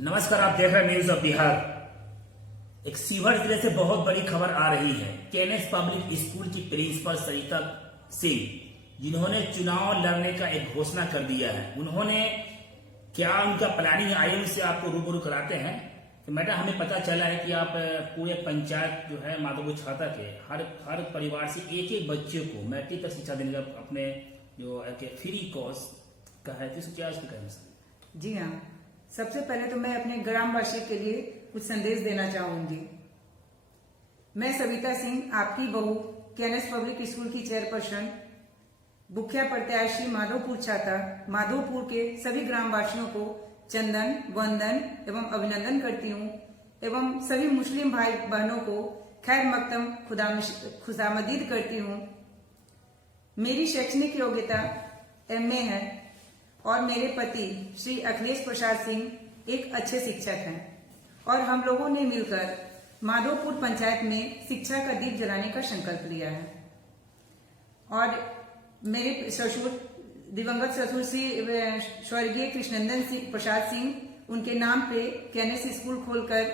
नमस्कार, आप देख रहे हैं न्यूज ऑफ बिहार। एक सीवर जिले से बहुत बड़ी खबर आ रही है। केएनएस पब्लिक स्कूल की प्रिंसिपल सरिता सिंह, जिन्होंने चुनाव लड़ने का एक घोषणा कर दिया है, उन्होंने क्या उनका प्लानिंग आयोग से आपको रूबरू कराते हैं। तो मैडम, हमें पता चला है कि आप पूरे पंचायत जो है माधोपुर छाता के हर परिवार से एक एक बच्चे को मैट्रिक तक शिक्षा देने का अपने जो फ्री कोर्स का है, तो क्या इसके कहना है? जी हाँ, सबसे पहले तो मैं अपने ग्रामवासी के लिए कुछ संदेश देना चाहूंगी। मैं सविता सिंह, आपकी बहू, केएनएस पब्लिक स्कूल की चेयरपर्सन, मुखिया प्रत्याशी माधोपुर छाता, माधोपुर के सभी ग्रामवासियों को चंदन, वंदन एवं अभिनंदन करती हूँ एवं सभी मुस्लिम भाई बहनों को खैर मकदम खुशामदीद करती हूँ। मेरी शैक्षणिक योग्यता एमए है और मेरे पति श्री अखिलेश प्रसाद सिंह एक अच्छे शिक्षक हैं और हम लोगों ने मिलकर माधोपुर पंचायत में शिक्षा का दीप जलाने का संकल्प लिया है। और मेरे ससुर, दिवंगत ससुर श्री स्वर्गीय कृष्णनंदन सिंह प्रसाद सिंह, उनके नाम पे केएनएस स्कूल खोलकर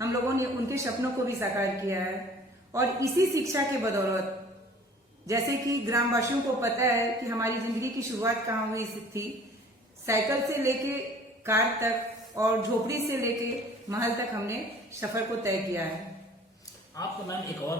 हम लोगों ने उनके सपनों को भी साकार किया है। और इसी शिक्षा के बदौलत, जैसे कि ग्रामवासियों को पता है कि हमारी जिंदगी की शुरुआत कहाँ हुई थी, साइकिल से लेके कार तक और झोपड़ी से लेके महल तक हमने सफर को तय किया है। आपका मैम एक और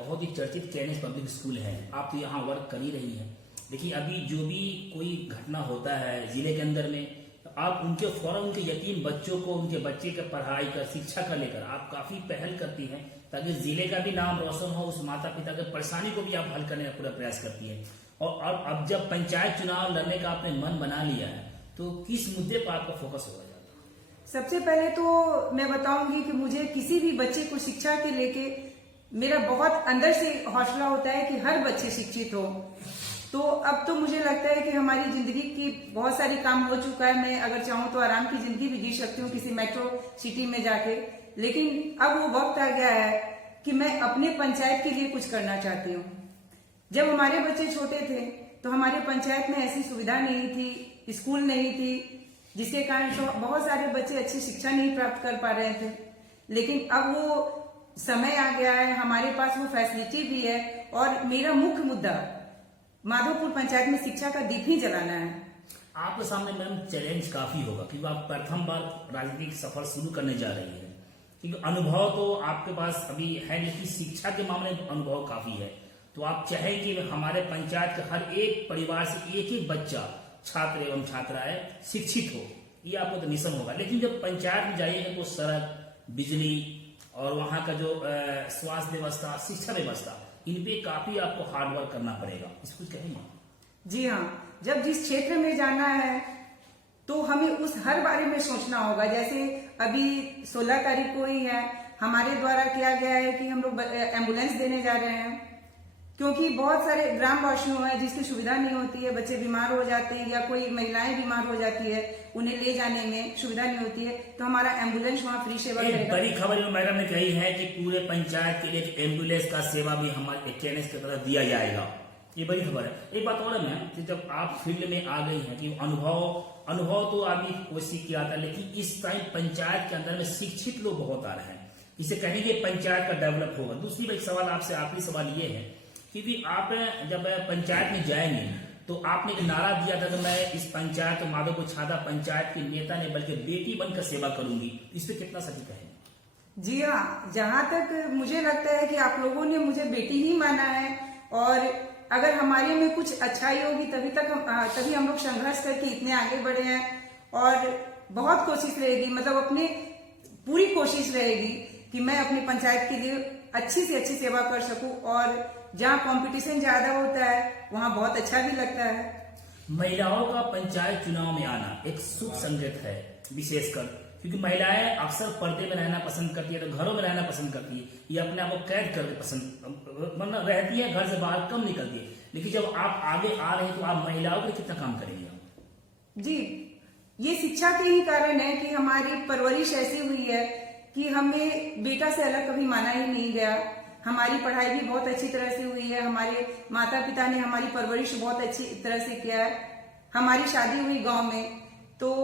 बहुत ही चर्चित केएनएस पब्लिक स्कूल है, आप तो यहाँ वर्क कर ही रही हैं। देखिए, अभी जो भी कोई घटना होता है जिले के अंदर में, तो आप उनके फौरन उनके यतीम बच्चों को, उनके बच्चे के पढ़ाई का, शिक्षा का लेकर आप काफी पहल करती हैं, ताकि जिले का भी नाम रोशन हो, उस माता पिता की परेशानी को भी आप हल करने का पूरा प्रयास करती है। और अब जब पंचायत चुनाव लड़ने का आपने मन बना लिया है, तो किस मुद्दे पर आपका फोकस होगा? सबसे पहले तो मैं बताऊंगी कि मुझे किसी भी बच्चे को शिक्षा के लेके मेरा बहुत अंदर से हौसला होता है कि हर बच्चे शिक्षित हो। तो अब तो मुझे लगता है कि हमारी जिंदगी की बहुत सारी काम हो चुका है। मैं अगर चाहूँ तो आराम की जिंदगी भी जी सकती हूँ किसी मेट्रो सिटी में जाके, लेकिन अब वो वक्त आ गया है कि मैं अपने पंचायत के लिए कुछ करना चाहती हूँ। जब हमारे बच्चे छोटे थे तो हमारे पंचायत में ऐसी सुविधा नहीं थी, स्कूल नहीं थी, जिसके कारण बहुत सारे बच्चे अच्छी शिक्षा नहीं प्राप्त कर पा रहे थे। लेकिन अब वो समय आ गया है, हमारे पास वो फैसिलिटी भी है और मेरा मुख्य मुद्दा माधोपुर पंचायत में शिक्षा का दीप ही जलाना है। आपके सामने मैम चैलेंज काफी होगा, क्योंकि आप प्रथम बार राजनीतिक सफर शुरू करने जा रही है। क्योंकि अनुभव तो आपके पास अभी है नहीं, शिक्षा के मामले में अनुभव काफी है। तो आप चाहे कि हमारे पंचायत के हर एक परिवार से एक एक बच्चा, छात्र एवं छात्राएं शिक्षित हो, ये आपको तो मिशन होगा। लेकिन जब पंचायत में जाइएगा तो सड़क, बिजली और वहां का जो स्वास्थ्य व्यवस्था, शिक्षा व्यवस्था, इन पे काफी आपको हार्ड वर्क करना पड़ेगा। इसको कहेंगे? जी हाँ, जब जिस क्षेत्र में जाना है तो हमें उस हर बारे में सोचना होगा। जैसे अभी 16 तारीख को ही है, हमारे द्वारा किया गया है कि हम लोग एम्बुलेंस देने जा रहे हैं, क्योंकि बहुत सारे ग्रामवासियों हैं जिसकी सुविधा नहीं होती है, बच्चे बीमार हो जाते हैं या कोई महिलाएं बीमार हो जाती है, उन्हें ले जाने में सुविधा नहीं होती है, तो हमारा एम्बुलेंस वहाँ फ्री सेवा करेगा। बड़ी खबर जो मैडम ने कही है कि पूरे पंचायत के लिए एक एम्बुलेंस का सेवा भी हमारे केएनएस की तरफ दिया जाएगा, ये बड़ी खबर है। एक बात और है मैम, कि जब आप फील्ड में आ गई हैं कि अनुभव तो आदमी कोशिश किया था, लेकिन इस टाइम पंचायत के अंदर में शिक्षित लोग बहुत आ रहे हैं, इसे कहेंगे पंचायत का डेवलप होगा। दूसरी एक सवाल आपसे, आखिरी सवाल ये है, क्योंकि आप जब पंचायत में जाएंगे तो आपने एक नारा दिया था कि मैं इस पंचायत, माधोपुर छाता पंचायत के नेता ने बल्कि बेटी बनकर सेवा करूंगी, इस पे कितना सटीक है? जी हाँ, जहाँ तक मुझे लगता है कि आप लोगों ने मुझे बेटी ही माना है, और अगर हमारे में कुछ अच्छाई होगी तभी हम लोग संघर्ष करके इतने आगे बढ़े हैं। और बहुत कोशिश रहेगी, मतलब अपनी पूरी कोशिश रहेगी कि मैं अपनी पंचायत के लिए अच्छी से अच्छी सेवा कर सकूं। और जहाँ कंपटीशन ज्यादा होता है वहाँ बहुत अच्छा भी लगता है। महिलाओं का पंचायत चुनाव में आना एक शुभ संकेत है, विशेषकर क्योंकि महिलाएं अक्सर पर्दे में रहना पसंद करती है, तो घरों में रहना पसंद करती है, ये अपने आप को कैद करके पसंद रहती है, घर से बाहर कम निकलती है। लेकिन जब आप आगे आ रहे हैं तो आप महिलाओं के कितना काम करेंगे? जी, ये शिक्षा के ही कारण है कि हमारी परवरिश ऐसी हुई है कि हमें बेटा से अलग कभी माना ही नहीं गया। हमारी पढ़ाई भी बहुत अच्छी तरह से हुई है, हमारे माता पिता ने हमारी परवरिश बहुत अच्छी तरह से किया है। हमारी शादी हुई गांव में, तो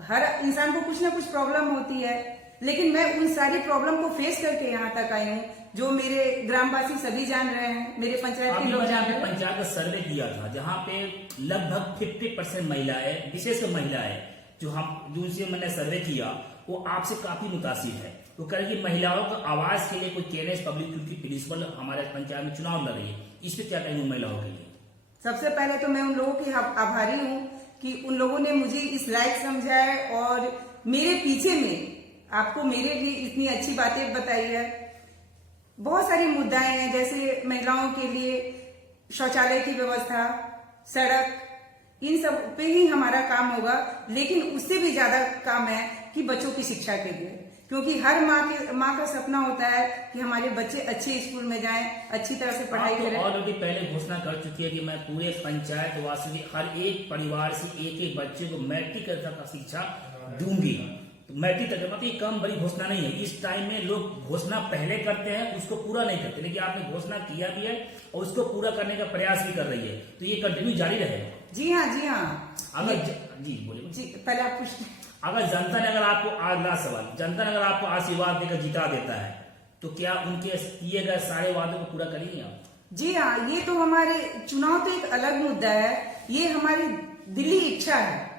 हर इंसान को कुछ ना कुछ प्रॉब्लम होती है, लेकिन मैं उन सारी प्रॉब्लम को फेस करके यहाँ तक आई हूँ, जो मेरे ग्रामवासी सभी जान रहे हैं, मेरे पंचायत के लोग जान रहे हैं। पंचायत का सर्वे किया था जहाँ पे लगभग 50% महिलाएं, विशेषकर महिलाएं जिनसे मैंने सर्वे किया, वो आपसे काफी मुतासिर है। वो कह रही कि महिलाओं का आवाज के लिए कोई केएनएस पब्लिक स्कूल की प्रिंसिपल हमारे पंचायत में चुनाव लड़ रही है, इस पे क्या कहेंगे महिलाओं के लिए? सबसे पहले तो मैं उन लोगों की आभारी हूँ कि उन लोगों ने मुझे इस लायक समझा है और मेरे पीछे में आपको मेरे लिए इतनी अच्छी बातें बताई है। बहुत सारी मुद्दाएं हैं, जैसे महिलाओं के लिए शौचालय की व्यवस्था, सड़क, इन सब पे ही हमारा काम होगा, लेकिन उससे भी ज्यादा काम है कि बच्चों की शिक्षा के लिए, क्योंकि हर माँ का सपना होता है कि हमारे बच्चे अच्छे स्कूल में जाएं, अच्छी तरह से पढ़ाई करें। ऑलरेडी पहले घोषणा कर चुकी है कि मैं पूरे पंचायत वासियों के हर एक परिवार से एक बच्चे को मैट्रिक तक का शिक्षा दूंगी। मैट्रिक तक मतलब ये कम बड़ी घोषणा नहीं है। इस टाइम में लोग घोषणा पहले करते हैं, उसको पूरा नहीं करते, लेकिन आपने घोषणा किया भी है और उसको पूरा करने का प्रयास भी कर रही है, तो ये कंटिन्यू जारी रहेगा। जी हाँ। अगर जी बोलिए जी, पहले आप पूछते। अगर जनता ने अगर आपको लास्ट सवाल, जनता ने अगर आपको आशीर्वाद देकर जिता देता है, तो क्या उनके किए गए सारे वादों को पूरा करेंगे आप? जी हाँ, ये तो हमारे चुनाव तो एक अलग मुद्दा है, ये हमारी दिली इच्छा है,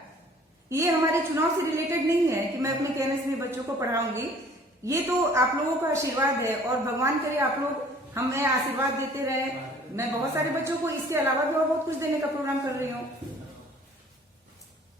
ये हमारे चुनाव से रिलेटेड नहीं है कि मैं अपने केएनएस में बच्चों को पढ़ाऊंगी। ये तो आप लोगों का आशीर्वाद है और भगवान करे आप लोग हमें आशीर्वाद देते रहे। मैं बहुत सारे बच्चों को इसके अलावा भी और बहुत कुछ देने का प्रोग्राम कर रही हूँ।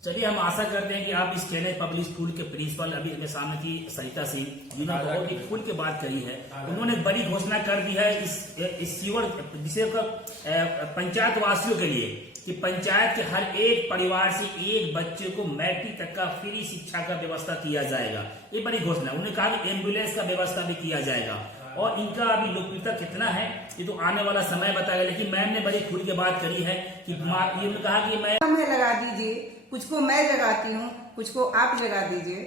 चलिए, हम आशा करते हैं कि आप इस केएनएस पब्लिक स्कूल के प्रिंसिपल अभी मेरे सामने थी सरिता सिंह, जिन्होंने बहुत ही खुल के बात कही है, उन्होंने बड़ी घोषणा कर दी है इस सीवर विशेषकर पंचायत वासियों के लिए कि पंचायत के हर एक परिवार से एक बच्चे को मैट्रिक तक का फ्री शिक्षा का व्यवस्था किया जाएगा। ये बड़ी घोषणा। उन्होंने कहा कि एम्बुलेंस का व्यवस्था भी किया जाएगा, और इनका अभी लोकप्रियता कितना है ये तो आने वाला समय बताएगा। लेकिन मैम ने बड़ी खुल के बात करी है कि उन्होंने कहा कि मैं लगा दीजिए, कुछ को मैं लगाती हूँ, कुछ को आप लगा दीजिए,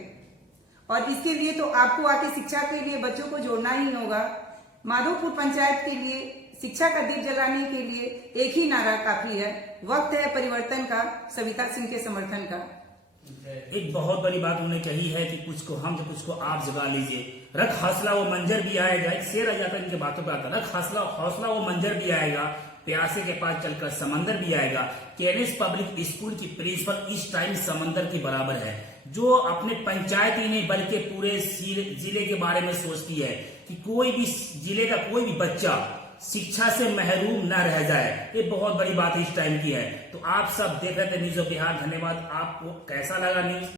और इसके लिए तो आपको आके शिक्षा के लिए बच्चों को जोड़ना ही होगा। माधोपुर पंचायत के लिए शिक्षा का दीप जलाने के लिए एक ही नारा काफी है, वक्त है परिवर्तन का, सविता सिंह के समर्थन का। एक बहुत बड़ी बात उन्होंने कही है कि कुछ को हम तो कुछ को आप जगा लीजिए, रख हौसला वो मंजर भी आएगा। एक शेर आ जाता है इनके बातों पे आता, रख हौसला वो मंजर भी आएगा, प्यासे के पास चलकर समंदर भी आएगा। केएनएस पब्लिक स्कूल की प्रिंसिपल इस टाइम समंदर के बराबर है, जो अपने पंचायत ही नहीं बल्कि पूरे जिले के बारे में सोचती है कि कोई भी जिले का कोई भी बच्चा शिक्षा से महरूम न रह जाए। ये बहुत बड़ी बात इस टाइम की है। तो आप सब देख रहे थे न्यूज़ ऑफ बिहार। धन्यवाद। आपको कैसा लगा न्यूज?